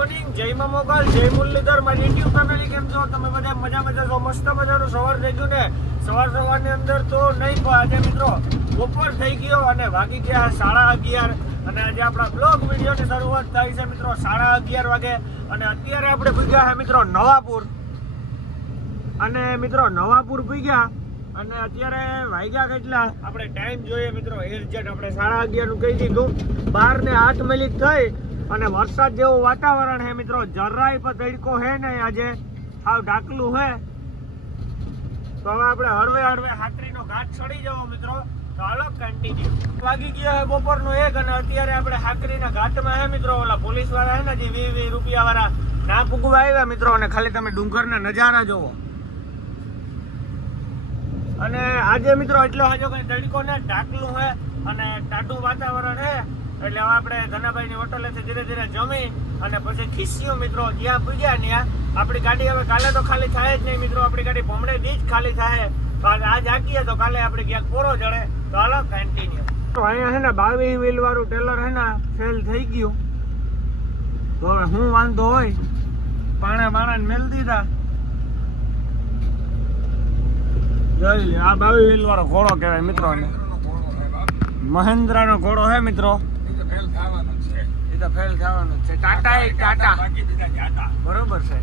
Morning, જય મા મોગલ, જય મુરલીધર, મારી યુટ્યુબ ફેમિલી. કેમ છો તમે બધા? મજા છો? મસ્ત મજાનું સવાર થઈ ગયું ને. સવારની અંદર તો નહીં, પણ આજે મિત્રો બપોર થઈ ગયો અને વાગી ગયા 11:30 અને આજે આપણા બ્લોગ વિડીયોની શરૂઆત થઈ છે મિત્રો 11:30 વાગે. અને અત્યારે આપણે પૂગ્યા છે મિત્રો નવાપુર. અને મિત્રો નવાપુર પૂગ્યા અને અત્યારે વાગ્યા કેટલા આપણે ટાઈમ જોઈએ મિત્રો એક્ઝેક્ટ આપણે 11:30 નું કહી દીધું. 12:08 મિનિટ થઈ અને વરસાદ જેવું વાતાવરણ છે મિત્રો. જરાય પણ તડકો હે નહીં, આજે સાવ ઢાકલું હે. તો હવે આપણે હળવે હાકરીનો ઘાટ ચડી જવો મિત્રો. તો હાલો કન્ટિન્યુ. વાગી ગયા હે બપોરનો 1 અને અત્યારે આપણે હાકરીના ઘાટમાં હે મિત્રો. ઓલા પોલીસ વાળા હે ને જે 20 રૂપિયા વાળા ના પૂગવા આવ્યા મિત્રો. અને ખાલી તમે ડુંગરના નજારા જોવો. અને આજે મિત્રો એટલો હજો કઈ તડકો ને ઢાકલું હે અને ટાઢું વાતાવરણ હે. એટલે હવે આપણે ધનાભાઈની હોટલેથી ધીરે ધીરે જમી અને પછી ખીસ્યું મિત્રો. જ્યાં પૂગ્યા ત્યાં આપણી ગાડી હવે કાલે તો ખાલી થાય જ નહીં મિત્રો. આપણી ગાડી ભમણે દી જ ખાલી થાય. તો આજ હાકીએ તો કાલે આપણે ક્યાંક પોરો જડે. તો હાલો કન્ટિન્યુ. તો અહીંયા હે ને 22 વ્હીલ વાળું ટેલર હે ને ફેલ થઈ ગયું. તો હવે હું વાંધો હોય પાણા મેલ દીધા. આ 22 વ્હીલ વાળો ઘોડો કહેવાય મિત્રો. મહેન્દ્રાનો ઘોડો હે મિત્રો. ફેલ થવાનું છે. ટાટા બરોબર છે.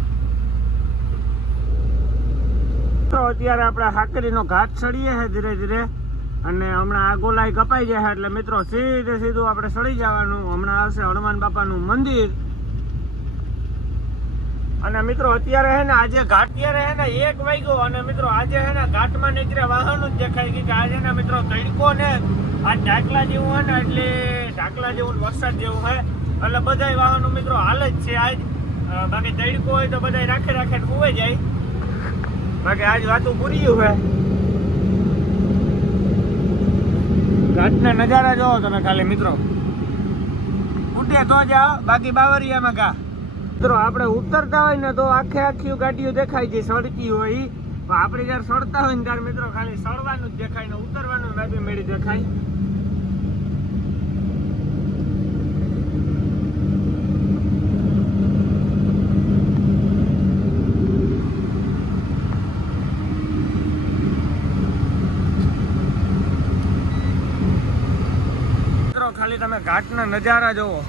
તો અત્યારે આપણે હાકરીનો ઘાટ ચડીએ છે ધીરે ધીરે અને હમણાં આ ગોલાઈ કપાઈ જાય એટલે મિત્રો સીધું આપણે ચડી જવાનું. હમણાં આવશે હનુમાન બાપાનું મંદિર. અને મિત્રો અત્યારે હે ને આજે ઘાટ અત્યારે હે ને 1 વાગ્યો અને મિત્રો આજે હે ને ઘાટમાં નીકળે વાહનો જ દેખાય કે આજે ને મિત્રો તડકો ને આ ઢાકલા જેવું હે ને એટલે ઢાકલા જેવું વરસાદ જેવું હે એટલે બધા વાહનો મિત્રો હાલ જ છે આજ. બાકી તડકો હોય તો બધા રાખે ઉવે જાય. બાકી આજ વાતું પૂર્યું હે. ઘાટના નજારા જોવો તમે ખાલી મિત્રો. ઉઠે તો જાઓ, બાકી બાવરિયામાં કા મિત્રો. આપણે ઉતરતા હોય ને તો આખી ગાડીઓ દેખાય છે સડતી હોય. આપણે જયારે સડતા હોય ને ત્યારે મિત્રો ખાલી સડવાનું જ દેખાય ને ઉતરવાનું મેબી મેળી દેખાય. મિત્રો ખાલી તમે ઘાટના નજારા જોવો.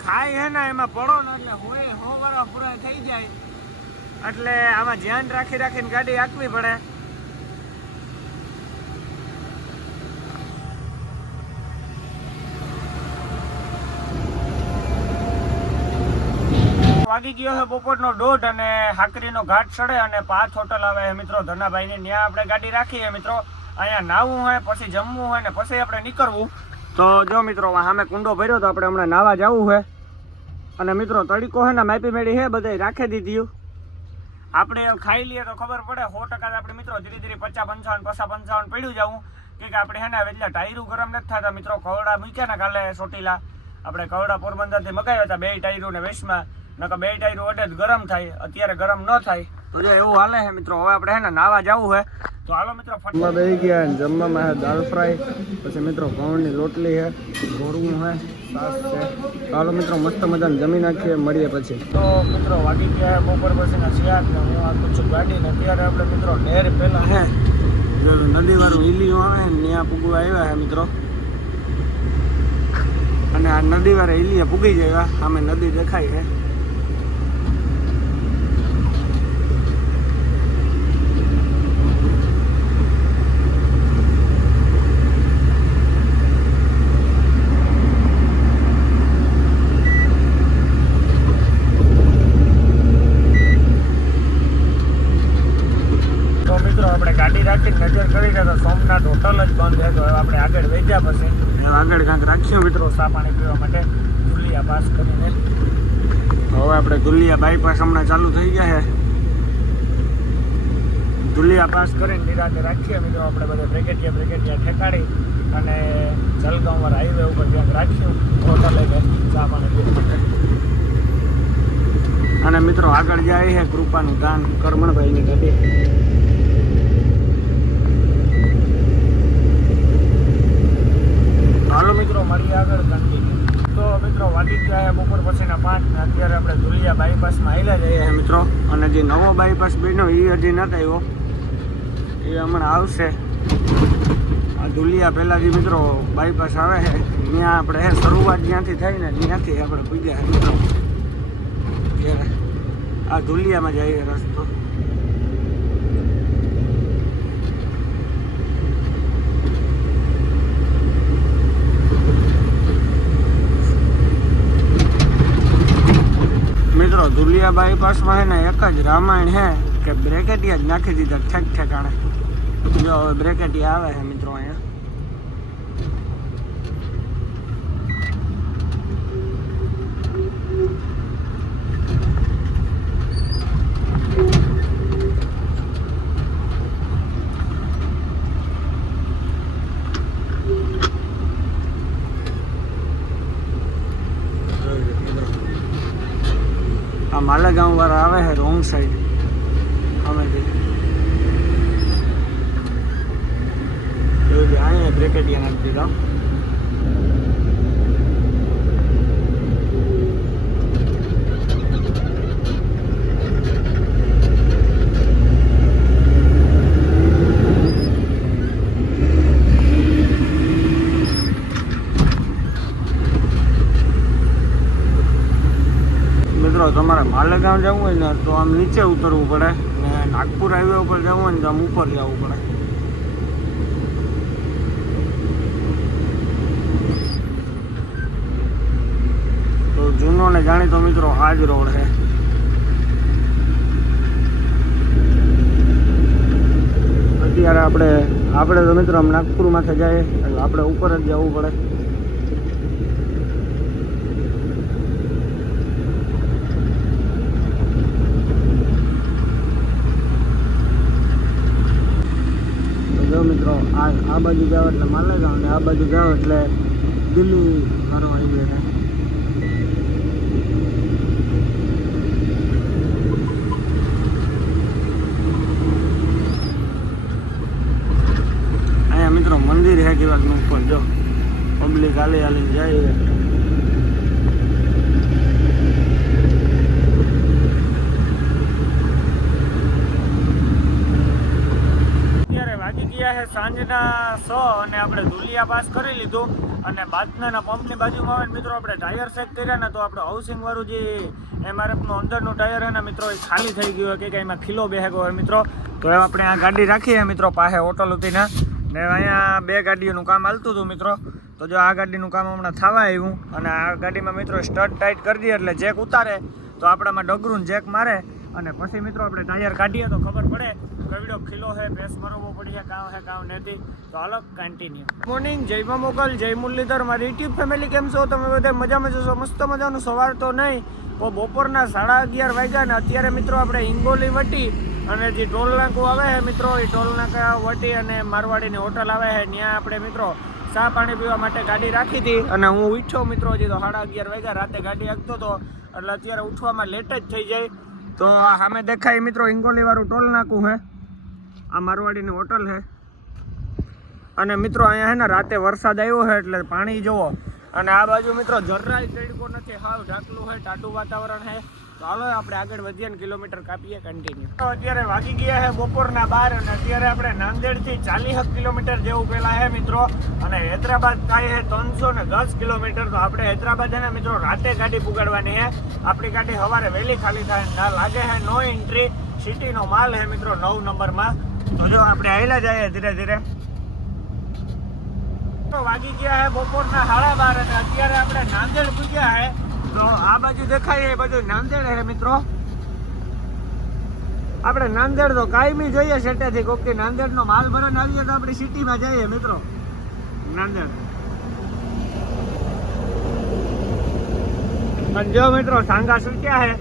ખાઈ હે ને એમાં પડો ને એટલે હોય હોવાળા પૂરા થઈ જાય. એટલે આમાં ધ્યાન રાખીને ગાડી હાંકવી પડે. વાગી ગયો છે બપોરનો 1:30 અને હાકરીનો ઘાટ ચડે અને 5 હોટલ આવે છે મિત્રો ધનાભાઈની. ત્યાં આપણે ગાડી રાખીએ મિત્રો. અહીંયા નાવું હોય પછી જમવું હોય ને પછી આપણે નીકળવું. તો જો મિત્રો સામે કુંડો ભર્યો તો આપણે હમણાં નાવા જવું છે. અને મિત્રો તડકો હે ને માપી મેળી હે બધા રાખી દીધી. આપણે ખાઈ લઈએ તો ખબર પડે. 100% આપણે મિત્રો ધીરે ધીરે 55 પડ્યું જવું કે આપણે હે ને એટલે ટાયરું ગરમ નથી થતા મિત્રો. કવડા મૂક્યા ને કાલે ચોટીલા આપણે કવડા પોરબંદરથી મગાવ્યા હતા 2 ટાયરું ને 20માં. નકર 2 ટાયરું વડે જ ગરમ થાય, અત્યારે ગરમ ન થાય. તો જો એવું હાલે છે મિત્રો. હવે આપણે હે ને નાવા જવું છે. તો હાલો મિત્રો ફટમાં બેસી ગયા. જમવામાં છે દાળ ફ્રાય, પછી મિત્રો ઘઉંની રોટલી છે, ઘોડવું છે, છાશ છે. હાલો મિત્રો મસ્ત મજાને જમી નાખીએ, મળીએ પછી. તો મિત્રો વાગી ગયા બપોર પછીના 4 ને હું આખું છું ગાડીને. અત્યારે આપણે મિત્રો નહેર પહેલા હે નદીવાળું ઈલીઓ આવે ને ત્યાં પૂગવા આવ્યા છે મિત્રો. અને આ નદીવાળા ઈલીયા પૂગી જાય. સામે નદી દેખાય છે. આપણે ગાડી રાખીને નજર કરી તો સોમનાથ હોટલ જ બંધ છે. તો હવે આપણે આગળ વેચ્યા પછી આગળ કાંઈક રાખ્યું મિત્રો ચા પાણી પીવા માટે. ભૂલિયા પાસ કરીને હવે આપણે ધુલિયા બાયપાસ હમણાં ચાલુ થઈ ગયા છે. ધુલિયા પાસ કરીને નિરાતે રાખીએ મિત્રો આપણે બધા બ્રેકેટિયા ઠેકાડી અને જલગાંવ હાઈવે ઉપર ક્યાંક રાખ્યું હોટલે કે ચા પાણી પીવા માટે. અને મિત્રો આગળ જાય છે કૃપાનું દાન કરમણભાઈની ગાડી. હાલો મિત્રો મળીએ આગળ કન્ટિન્યુ. તો મિત્રો વાગી ગયા છે બપોર પછીના 5 ને અત્યારે આપણે ધુલિયા બાયપાસમાં આવેલા જઈએ છીએ મિત્રો. અને જે નવો બાયપાસ બન્યો એ હજી નથી આવ્યો, એ હમણાં આવશે. આ ધુલિયા પહેલાં જે મિત્રો બાયપાસ આવે છે ત્યાં આપણે શરૂઆત જ્યાંથી થાય ને ત્યાંથી આપણે પૂજ્યા મિત્રો. આ ધુલિયામાં જઈએ રસ્તો. મિત્રો ધુલિયા બાયપાસમાં છે ને એક જ રામાયણ છે કે બ્રેકેટિયા જ નાખી દીધા ઠેકાણે. જો હવે બ્રેકેટિયા આવે છે મિત્રો અહીંયા. આ માલેગાંવ વાળા આવે છે રોંગ સાઈડ અમેથી. અહીંયા બ્રેકેટિયા નાખી દીધા. મિત્રો તમારે માલેગાંવ જવું હોય ને તો આમ નીચે ઉતરવું પડે ને નાગપુર હાઈવે ઉપર જવું હોય ને તો આમ ઉપર જવું પડે. તો જૂનો ને જાણીતો મિત્રો આ જ રોડ છે. અત્યારે આપણે તો મિત્રો આમ નાગપુરમાંથી જઈએ એટલે આપણે ઉપર જ જવું પડે. મિત્રો આ બાજુ જાઓ એટલે માલેગાંવ ને આ બાજુ જાઓ એટલે દિલ્હી મારો હાઈવે છે. અહીંયા મિત્રો મંદિર છે કેવાકનું ઉપર જો પબ્લિક હાલીને જાય. સાંજના 6 અને આપણે ધુલિયા પાસ કરી લીધું અને બાદના પંપની બાજુમાં આવે મિત્રો આપણે ટાયર ચેક કર્યા ને તો આપણે હાઉસિંગ વાળું જે MRFનું અંદરનું ટાયર છે ને મિત્રો એ ખાલી થઈ ગયું કે એમાં ખીલો બેહગો હોય મિત્રો. તો એ આપણે આ ગાડી રાખીએ મિત્રો પાસે હોટલ ઉતીને ને અહીંયા 2 ગાડીઓનું કામ હાલતું હતું મિત્રો. તો જો આ ગાડીનું કામ હમણાં થવા આવ્યું અને આ ગાડીમાં મિત્રો સ્ટડ ટાઈટ કરી દઈએ એટલે જેક ઉતારે તો આપણામાં ડગરું જેક મારે અને પછી મિત્રો આપણે ટાયર કાઢીએ તો ખબર પડે કવિડો ખીલો છે ભેંસ મરવો પડી છે કામ છે કામ નથી. તો હાલો કન્ટિન્યુ. મોર્નિંગ જય મોગલ જય મુરલીધર મારી યુટ્યુબ ફેમિલી કેમ છો તમે બધા મજામાં જશો? મસ્ત મજાનું સવાર તો નહીં તો બપોરના 11:30 વાગ્યા ને અત્યારે મિત્રો આપણે હિંગોલી વટી અને જે ટોલ નાકું આવે છે મિત્રો એ ટોલ નાકા વટી અને મારવાડીની હોટલ આવે છે ત્યાં આપણે મિત્રો ચા પાણી પીવા માટે ગાડી રાખી હતી અને હું ઉઠ્યો મિત્રો હજી તો 11:30 વાગ્યા રાતે ગાડી હાંકતો હતો એટલે અત્યારે ઉઠવામાં લેટ જ થઈ જાય. તો સામે દેખાય મિત્રો હિંગોલી વાળું ટોલ નાકું છે, આ મારવાડીની હોટલ છે. અને મિત્રો અહીંયા છે ને રાતે વરસાદ આવ્યો છે એટલે પાણી જોવો અને આ બાજુ મિત્રો જરાય તડકો નથી, હાવ ઢાકલું છે, ટાટું વાતાવરણ છે. તો હાલો આપણે આગળ વધીએ ને કિલોમીટર કાપીએ કન્ટિન્યુ. તો અત્યારે વાગી ગયા છે બપોરના 12 અને અત્યારે આપણે નાંદેડથી 40 કિલોમીટર જેવું પહેલા છે મિત્રો અને હૈદરાબાદ થાય છે 310 કિલોમીટર. તો આપણે હૈદરાબાદ છે ને મિત્રો રાતે ગાડી પુગાડવાની છે. આપણી ગાડી સવારે વહેલી ખાલી થાય ના લાગે છે. નો એન્ટ્રી સિટીનો માલ છે મિત્રો 9 નંબરમાં. તો જો આપણે આવેલા જઈએ ધીરે ધીરે. વાગી ગયા છે બપોરના 12:30 અને અત્યારે આપણે નાંદેડ પૂગ્યા છે. તો આ બાજુ દેખાય એ બધું નાંદેડ છે મિત્રો. આપણે નાંદેડ તો કાયમી જોઈએ સેટેથી કોકથી નાંદેડનો માલ ભરાને આવીએ તો આપણી સિટીમાં જઈએ મિત્રો નાંદેડ. અને જો મિત્રો सांगा क्या है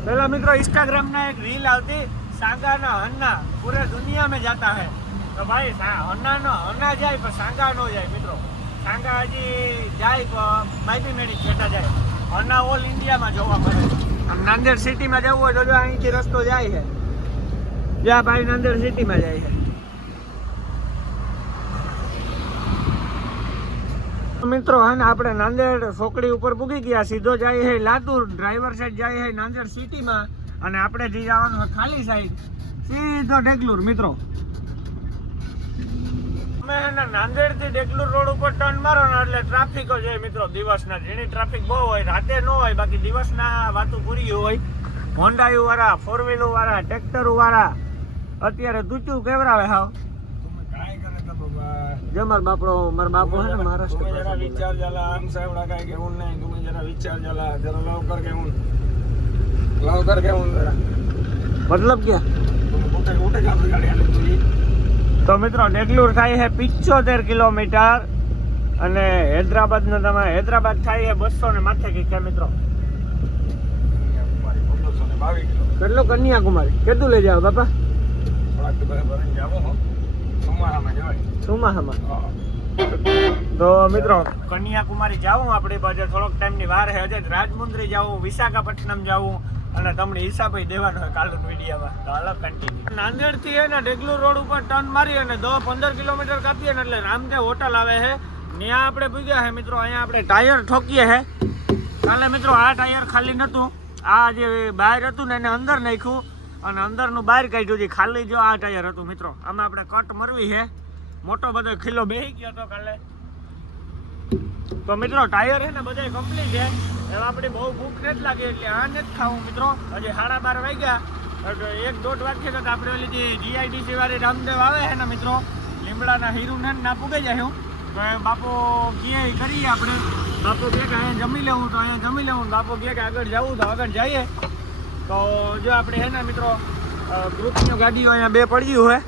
पहला मित्रों इंस्टाग्राम में एक रील आती सांगा ना हन्ना पूरे दुनिया में जाता है तो भाई हन्ना नो हन्ना जाए पर सांगा नो जाए मित्रों सांगा हजी जाए माहिती मेरी छेटा जाए हन्ना ऑल इंडिया में जोवा मळे आम नांदेड़ सिटी में जવું હોય તો જો અહીંથી રસ્તો જાય છે જ્યાં ભાઈ નાંદેડ સિટી માં જાય છે મિત્રો હે ને આપણે નાંદેડ સોકડી ઉપર પૂગી ગયા સીધો જાય છે લાતુર ડ્રાઈવર સાઈડ જાય છે નાંદેડ સિટી માં અને આપણે જે જવાનું છે ખાલી સાઈડ સીધો ડેગલુર મિત્રો અમે હે ને નાંદેડ થી ડેગલુર રોડ ઉપર ટર્ન મારો ને એટલે ટ્રાફિક જ હોય મિત્રો દિવસના જેની ટ્રાફિક બહુ હોય રાતે ન હોય બાકી દિવસના વાતું પૂરી હોય હોન્ડાયુ વાળા ફોર વ્હીલર વાળા ટ્રેક્ટર વાળા અત્યારે દૂચું કેવરાવે હાવ जो मार बापड़ो मार बापो है ना महाराष्ट्र तुम्हें जरा विचार जाला हम साहब लगा के उन नहीं तुम्हें जरा विचार जाला जरा लाव करके उन जरा मतलब क्या तुम उठे जा गाड़ी आने तुझी तो मित्रों डेगलूर थाई है 75 किलोमीटर અને હૈદરાબાદ નો તમે હૈદરાબાદ થાય છે 200 ને માથે કે કે મિત્રો કેટલો કન્યાકુમારી કેટલું લઈ જાવ બાપા થોડાક બરાબર જાવો હો સુમાહામાં જવાય સુમાહામાં તો મિત્રો કન્યાકુમારી જાવું આપણી પાસે થોડોક ટાઈમની વાર છે હજે રાજમુંદ્રી જાવું વિશાખાપટ્ટનમ જાવું અને તમને હિસાબ દેવાનો હોય કાલનો વિડીયોમાં તો હાલો કન્ટિન્યુ નાંદેડ થી હે ને ડેગલુર રોડ ઉપર ટર્ન મારી અને 15 કિલોમીટર કાપીએ ને એટલે રામદેવ હોટલ આવે છે ત્યાં આપણે પૂગ્યા છે મિત્રો અહીંયા આપણે ટાયર ઠોકીએ છે કાલે મિત્રો આ ટાયર ખાલી નહોતું આ જે બહાર હતું ને એને અંદર નાખ્યું અને અંદરનું બહાર કાઢ્યું છે ખાલી જો આ ટાયર હતું મિત્રો આમાં આપણે કટ મરવી છે મોટો બધો ખીલો બેસી ગયો હતો કાલે તો મિત્રો ટાયર છે ને બધા કમ્પ્લીટ છે હવે આપણી બહુ ભૂખ નથી લાગી એટલે આ નથી ખાવું મિત્રો હજી 12:30 વાગ્યા 1-1.5 વાગ્યે તો આપણે ઓલી જે જીઆઈડીસી વાળી રામદેવ આવે છે ને મિત્રો લીમડાના હીરું ને ના પૂગે જાય હું તો બાપો કહે કરીએ આપણે બાપો કહે કે અહીંયા જમી લેવું તો અહીંયા જમી લેવું બાપો કહે કે આગળ જવું તો આગળ જઈએ તો જો આપણે હે ને મિત્રો ગ્રુપની ગાડીઓ અહીંયા બે પડ્યું હોય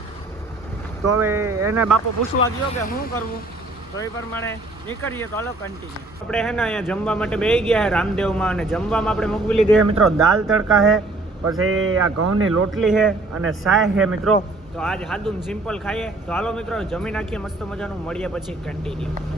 તો હવે એને બાપો પૂછવા ગયો કે શું કરવું તો એ પ્રમાણે નીકળીએ તો હાલો કન્ટિન્યુ આપણે હે ને અહીંયા જમવા માટે બેસી ગયા છે રામદેવમાં અને જમવામાં આપણે મૂકવી લીધી છે મિત્રો દાલ તડકા છે પછી આ ઘઉંની લોટલી છે અને સાય છે મિત્રો તો આજ સાદું સિમ્પલ ખાઈએ તો હાલો મિત્રો જમી નાખીએ મસ્ત મજાનું મળીએ પછી કન્ટિન્યુ